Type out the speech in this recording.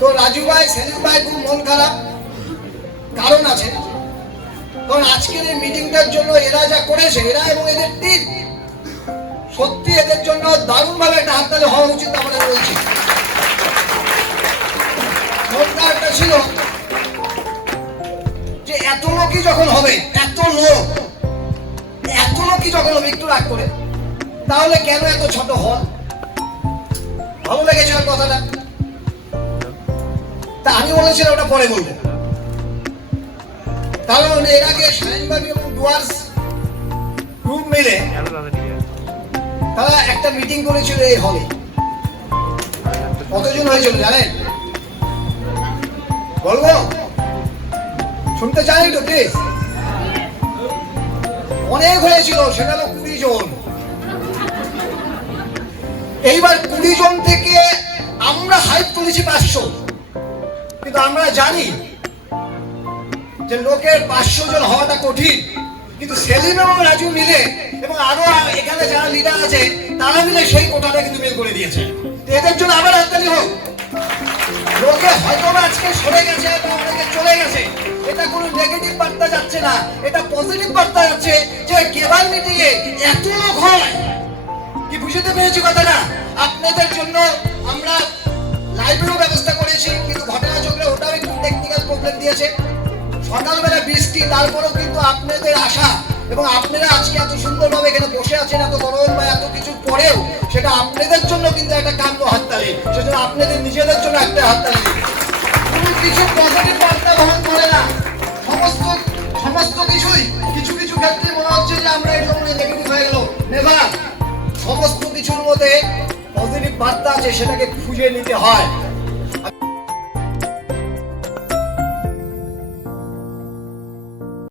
তো রাজু ভাই, সেলিম ভাই খুব মন খারাপ, কারণ আছে। কারণ আজকের এই মিটিংটার জন্য এরা যা করেছে, এরা এবং এদের টিম, সত্যি এদের জন্য দারুণভাবে একটা হাততালি হওয়া উচিত আমরা বলছি। সরকারটা ছিল যে এত লোকই যখন হবে, এত লোকই যখন হবে, একটু রাগ করে, তাহলে কেন এত ছোট হল? ভালো লেগেছে ওর কথাটা। তা আমি বলেছিলাম ওটা পরে বলবো, কারণ এর আগে শাহিনবাগ এবং ডুয়ার্স গ্রুপ মিলে তারা একটা মিটিং করেছিল এই হলে। কতজন হয়েছিল জানেন? বলবো? শুনতে চান একটু প্লিজ? অনেক হয়েছিল, সেটা হলো 20 জন। এইবার 20 জন থেকে আমরা হাইপ তুলেছি 500, কিন্তু আমরা জানি যে লোকের 500 জন হওয়াটা কঠিন, কিন্তু সেলিম এবং রাজু মিলে এবং আরো এখানে যারা লিডার আছে তারা মিলে সেই কোটাটা কিন্তু বের করে দিয়েছে। এদের জন্য আবার হাততালি হোক। লোকে হয়তো আজকে সরে গেছে এবং অনেকে চলে গেছে, এটা কোনো নেগেটিভ বার্তা যাচ্ছে না, এটা পজিটিভ বার্তা যাচ্ছে যে কেবল মিটিং এ এত লোক হয়। কি বুঝতে পেরেছি কথাটা? আপনাদের জন্য আমরা লাইব্রেরির ব্যবস্থা করেছি, কিন্তু ঘটনাচক্রে ওটাও একটু টেকনিক্যাল প্রবলেম দিয়েছে। সকালবেলা বৃষ্টি, তারপরেও কিন্তু আপনাদের আশা এবং আপনারা আজকে এত সুন্দরভাবে এখানে বসে আছেন এত গরম বা এত কিছু পরেও, সেটা আপনাদের জন্য কিন্তু একটা কাম্য হাততালি। সেজন্য আপনাদের নিজেদের জন্য একটা হাততালি। কোনো কিছু পজিটিভ বার্তা বহন করে না, সমস্ত কিছুই কিছু কিছু ক্ষেত্রে মনে হচ্ছে যে আমরা এই ধরনের নেগেটিভ হয়ে গেল। নেভার, সমস্ত কিছুর মধ্যে পজিটিভ বার্তা আছে, সেটাকে খুঁজে নিতে হয়।